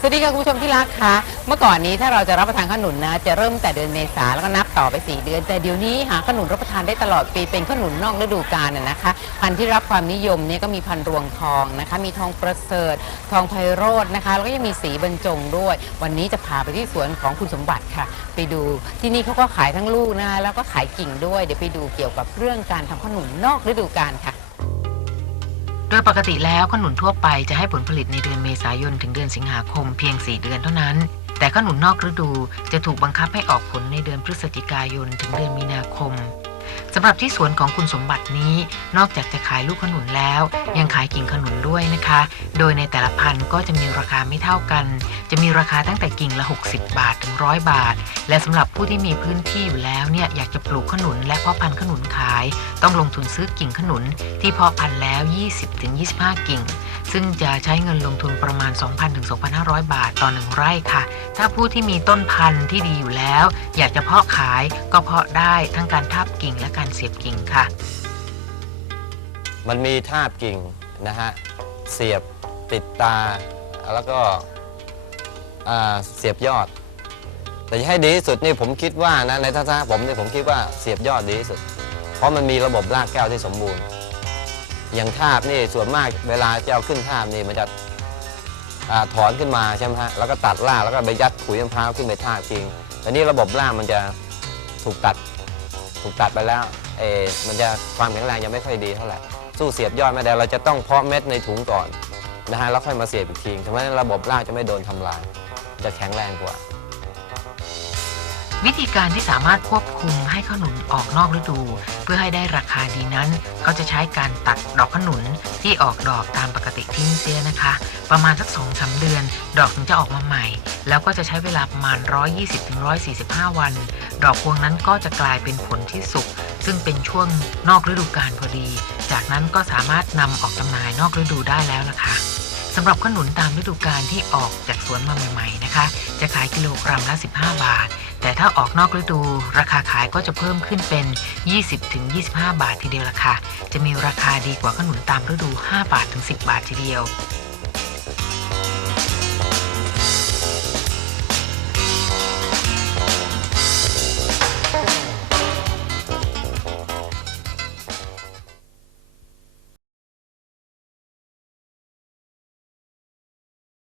สวัสดีค่ะคุณผู้ชมที่รักคะเมื่อก่อนนี้ถ้าเราจะรับประทานขนุนนะ จะเริ่มแต่เดือนเมษาแล้วก็นับต่อไป 4 เดือน แต่เดี๋ยวนี้หาขนุนรับประทานได้ตลอดปีเป็นขนุนนอกฤดูกาลน่ะนะคะ พันธุ์ที่รับความนิยมเนี่ยก็มีพันธุ์รวงทองนะคะ มีทองประเสริฐ ทองไพโรจน์นะคะ แล้วก็ยังมีสีบรรจงด้วย วันนี้จะพาไปที่สวนของคุณสมบัติค่ะ ไปดูที่นี่เขาก็ขายทั้งลูกนะแล้วก็ขายกิ่งด้วยเดี๋ยวไปดูเกี่ยวกับเรื่องการทำขนุนนอกฤดูกาลค่ะ โดยปกติแล้วขนุนทั่วไปจะให้ผลผลิตในเดือนเมษายนถึงเดือนสิงหาคมเพียง 4 เดือนเท่านั้น แต่ขนุนนอกฤดูจะถูกบังคับให้ออกผลในเดือนพฤศจิกายนถึงเดือนมีนาคม สำหรับที่สวนของคุณสมบัตินี้ นอกจากจะขายลูกขนุนแล้ว ยังขายกิ่งขนุนด้วยนะคะ โดยในแต่ละพันธุ์ก็จะมีราคาไม่เท่ากัน จะมีราคาตั้งแต่กิ่งละ 60 บาทถึงร้อยบาท และสำหรับผู้ที่มีพื้นที่อยู่แล้วเนี่ยอยากจะปลูกขนุนและเพาะพันธุ์ขนุนขาย ต้องลงทุนซื้อกิ่งขนุนที่เพาะพันธุ์แล้ว 20-25 กิ่ง ซึ่งจะใช้เงินลงทุนประมาณ 2,000ถึง2,500 บาทต่อหนึ่งไร่ค่ะ ถ้าผู้ที่มีต้นพันธุ์ที่ดีอยู่แล้ว อยากจะเพาะขายก็เพาะได้ทั้งการทาบกิ่งและการเสียบกิ่งค่ะ มันมีทาบกิ่งนะฮะ เสียบติดตา แล้วก็เสียบยอด แต่จะให้ดีที่สุดนี่ผมคิดว่านะในทัศนะผมเนี่ยผมคิดว่าเสียบยอดดีที่สุด เพราะมันมีระบบรากแก้วที่สมบูรณ์ อย่างทาบนี่ส่วนมากเวลาจะเอาขึ้นทาบนี่มันจะอาถอนขึ้นมาใช่ไหมฮะแล้วก็ตัดรากแล้วก็ไปยัดขุยมะพร้าวขึ้นไปทาบทิ้งแต่นี่ระบบรากมันจะถูกตัดถูกตัดไปแล้วเออมันจะความแข็งแรงยังไม่ค่อยดีเท่าไหร่สู้เสียบยอดไม่ได้เราจะต้องเพาะเม็ดในถุงก่อนนะฮะแล้วค่อยมาเสียบอีกทีฉะนั้นระบบรากจะไม่โดนทำลาย จะแข็งแรงกว่า วิธีการที่สามารถควบคุมให้ขนุนออกนอกฤดู เพื่อให้ได้ราคาดีนั้น เขาจะใช้การตัดดอกขนุนที่ออกดอกตามปกติทิ้งเสียนะคะ ประมาณสักสองสาเดือน ดอกถึงจะออกมาใหม่ แล้วก็จะใช้เวลาประมาณ 120-145 วัน ดอกพวงนั้นก็จะกลายเป็นผลที่สุกซึ่งเป็นช่วงนอกฤดูกาลพอดี จากนั้นก็สามารถนำออกจำหน่ายนอกฤดูได้แล้วล่ะค่ะสำหรับขนุนตามฤดูกาลที่ออกจากสวนมาใหม่ ๆ นะคะ จะขายกิโลกรัมละ 15 บาท แต่ถ้าออกนอกฤดูราคาขายก็จะเพิ่มขึ้นเป็น 20-25 บาททีเดียวละค่ะ จะมีราคาดีกว่าขนุนตามฤดู 5 บาทถึง 10 บาททีเดียว